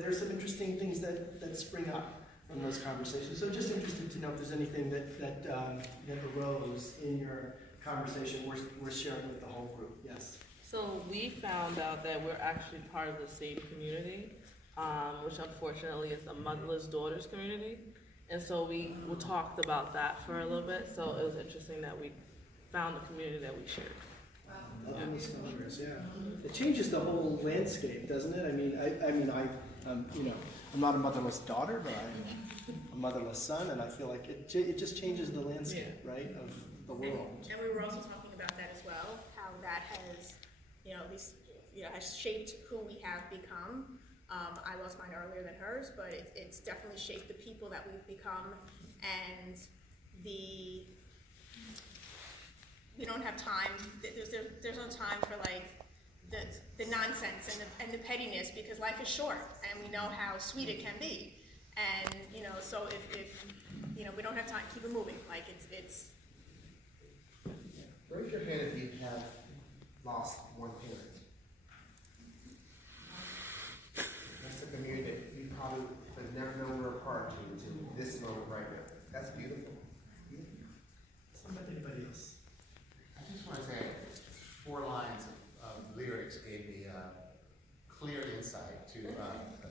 there's some interesting things that spring up from those conversations. So just interested to know if there's anything that arose in your conversation worth sharing with the whole group. Yes. So we found out that we're actually part of the same community, which unfortunately is the motherless daughters community. And so we talked about that for a little bit. So it was interesting that we found a community that we shared. Motherless daughters, yeah. It changes the whole landscape, doesn't it? I'm not a motherless daughter, but I'm a motherless son, and I feel like it just changes the landscape, right, of the world. And we were also talking about that as well, how that has, at least, has shaped who we have become. I lost mine earlier than hers, but it's definitely shaped the people that we've become, and we don't have time. There's no time for like the nonsense and the pettiness, because life is short, and we know how sweet it can be. And so if we don't have time, keep it moving. Like it's. Raise your hand if you have lost one parent. That's a community that you probably have never known we're a part to this moment right now. That's beautiful. Anybody else? I just want to say 4 lines of lyrics gave me clear insight to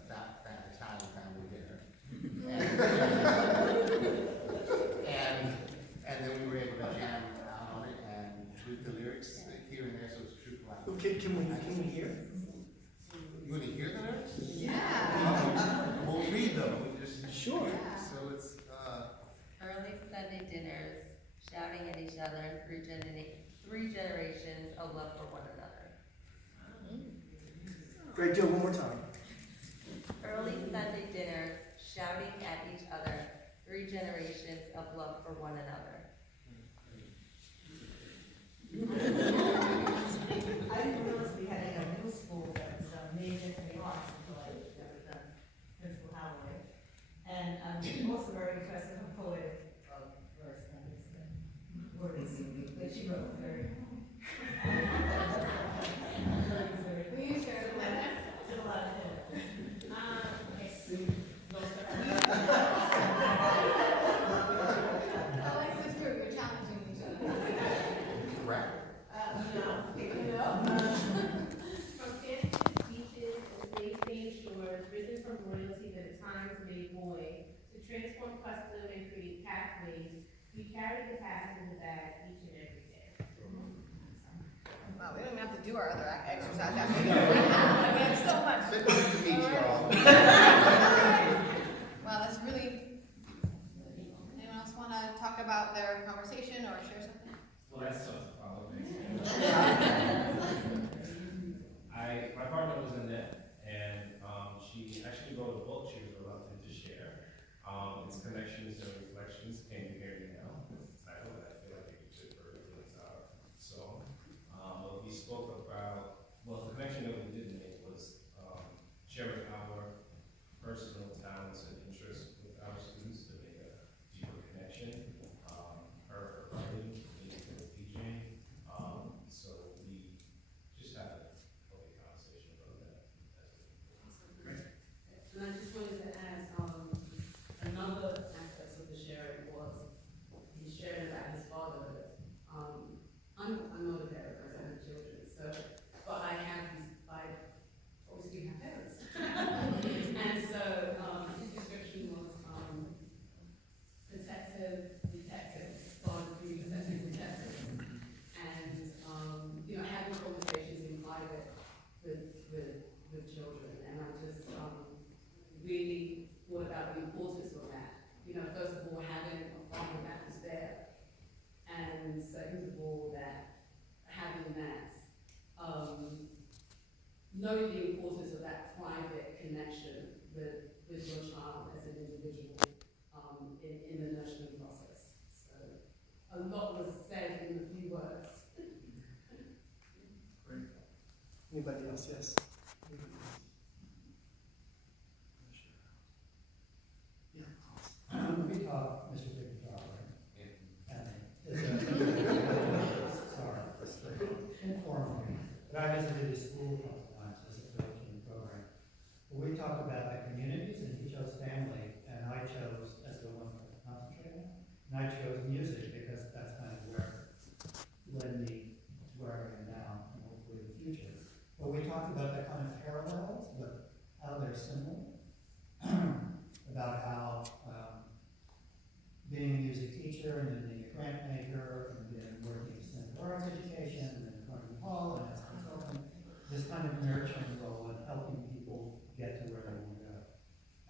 that Italian family dinner. And then we were able to jam out on it and tweak the lyrics here and there so it's true to life. Okay, can we hear? You want to hear the lyrics? Yeah. We'll read them. We just Sure. So it's Early Sunday dinners, shouting at each other, and 3 generations of love for one another. Great, do it one more time. Early Sunday dinners, shouting at each other, 3 generations of love for one another. I didn't realize we had a middle school that was majored in the arts until I was Principal Holloway. And also very impressive and poetic verse, words that she wrote. Very. Will you share it with us? It's a lot of it. I like this group, you're challenging each other. rap. From sands to beaches and space-famed shores, risen from royalty that at times made void, to transform custom and create pathways, we carry the past in the bag each and every day. Wow, we don't even have to do our other exercise after we have so much. Good to meet y'all. Wow, that's really, anyone else want to talk about their conversation or share something? Well, that's tough. My partner was Annette, and she actually wrote a book she was reluctant to share. It's Connections and Reflections. Can You Hear Me Now? That's the title, and I feel like it could fit perfectly into our song. But we spoke about, the connection that we did make was sharing our personal talents and interests with our students to make a deeper connection. Her writing, me with teaching. So we just had a okay conversation about that. Great. And I just wanted to ask, another aspect of the sharing was he shared about his fatherhood. I'm not a parent, I don't have children, so, but I obviously have parents. And so his description was protective detectives, father being protective detectives. And having conversations in private with children, and I just really thought about the importance of that. First of all, having a father that was there, and second of all, that having that, knowing the importance of that private connection with your child as an individual in the nurturing process. So a lot was said in a few words. Great. Anybody else? Yes. We talked, Mr. Bigger, sorry, informally, but I visited his school a couple times as a 13 program. But we talked about the communities, and he chose family, and I chose, as the one to concentrate on, and I chose music because that's kind of where led me to where I am now, and hopefully in the future. But we talked about the kind of parallels, but how they're similar, about how being a music teacher, and then being a grant maker, and then working in Center for Arts Education, and then Carnegie Hall, and as a consultant, this kind of nurturing role in helping people get to where they want to go.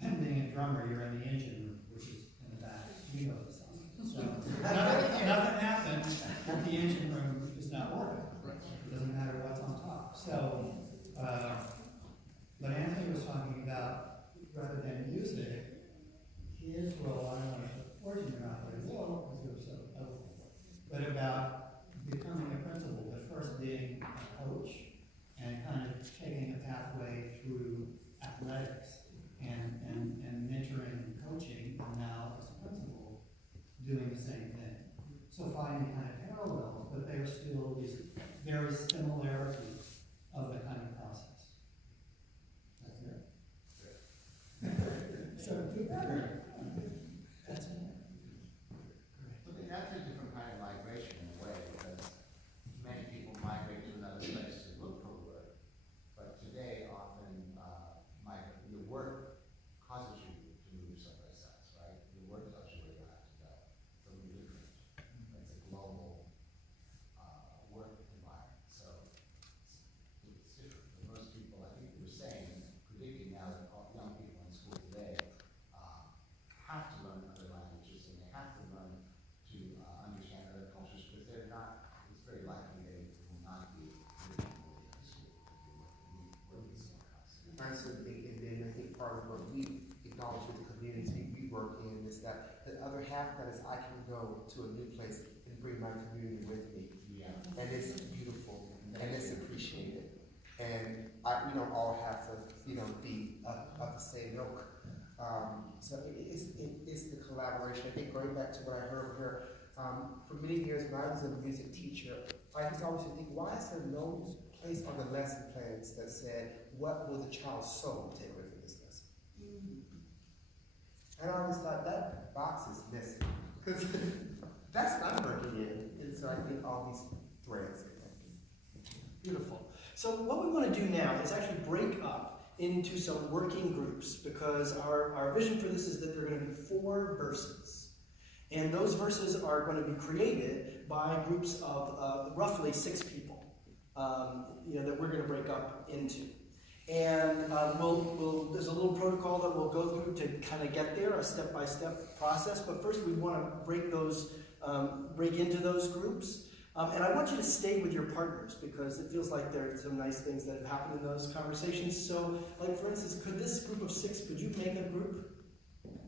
And being a drummer, you're in the engine room, which is in the back. You know the song. So nothing happens if the engine room is not working. It doesn't matter what's on top. So, but Anthony was talking about, rather than music, his role, I don't want to put words in your mouth, but I will, because you're so eloquent, but about becoming a principal, but first being a coach, and kind of taking a pathway through athletics, and mentoring and coaching, and now as a principal, doing the same thing. So finding kind of parallels, but there are still these very similarities of the kind of process. That's it. So do better. That's it. I think that's a different kind of migration in a way, because many people migrate to another place to look for work, but today often your work causes you to move someplace else, right? Your work tells you where you have to go. Something different. It's a global work environment, so it's different. For most people, I think we were saying, predicting now that young people in school today have to learn other languages, and they have to learn to understand other cultures, because they're not, it's very likely they will not be living in school, working somewhere else. Absolutely, and then I think part of what we acknowledge with the community we work in is that the other half of that is I can go to a new place and bring my community with me. Yeah. And it's beautiful, and it's appreciated. And we don't all have to, be of the same ilk. So it's the collaboration. I think going back to what I heard here, for many years when I was a music teacher, I used to always think, why is there no place on the lesson plans that said, what will the child's soul take away from this lesson? And I always thought that box is missing, because that's what I'm working in. And so I think all these threads are connected. Beautiful. So what we want to do now is actually break up into some working groups, because our vision for this is that there are going to be 4 verses. And those verses are going to be created by groups of roughly 6 people, that we're going to break up into. And there's a little protocol that we'll go through to kind of get there, a step-by-step process. But first we want to break into those groups. And I want you to stay with your partners, because it feels like there are some nice things that have happened in those conversations. So, like for instance, could this group of 6, could you make a group?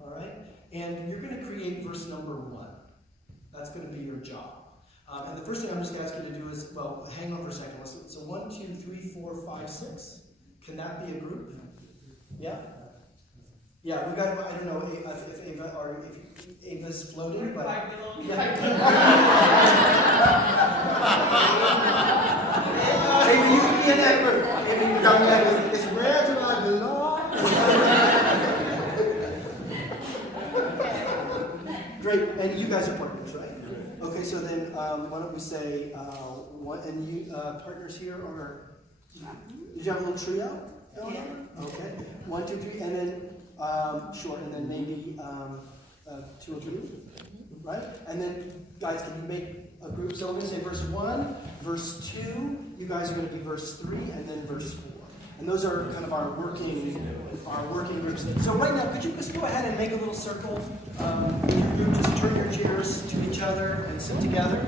All right? And you're going to create verse number 1. That's going to be your job. And the first thing I'm just going to ask you to do is, well, hang on for a second. So 1, 2, 3, 4, 5, 6. Can that be a group? Yeah? Yeah, we got, I don't know if Eva, or if Ava's floating, but... Maybe you can be in that group. Maybe you come back. It's where do I belong? Great, and you guys are partners, right? Okay, so then why don't we say and you partners here are. Did you have a little trio? Yeah. Okay. 1, 2, 3, and then sure, and then maybe 2 of you, right? And then guys, can you make a group? So I'm going to say verse 1, verse 2. You guys are going to be verse 3, and then verse 4. And those are kind of our working groups. So right now, could you just go ahead and make a little circle? You just turn your chairs to each other and sit together.